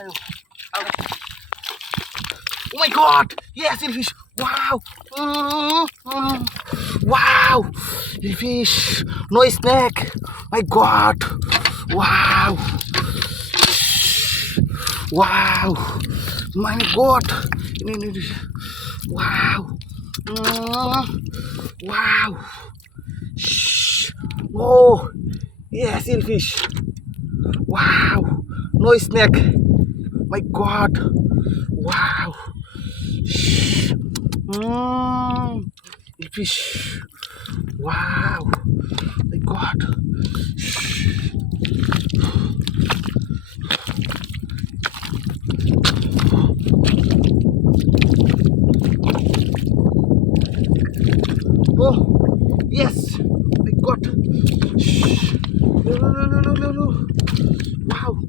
Oh my god! Yes, fish! Wow! Wow! Fish! No snake! My god! Wow! Wow! My god! Wow! Wow! Shh. Oh! Yes, fish! Wow! No snake! My god! Wow! Shh. Fish! Wow! My god! Oh! Yes! My god! Shh. No, no, no, no, no, no, no! Wow!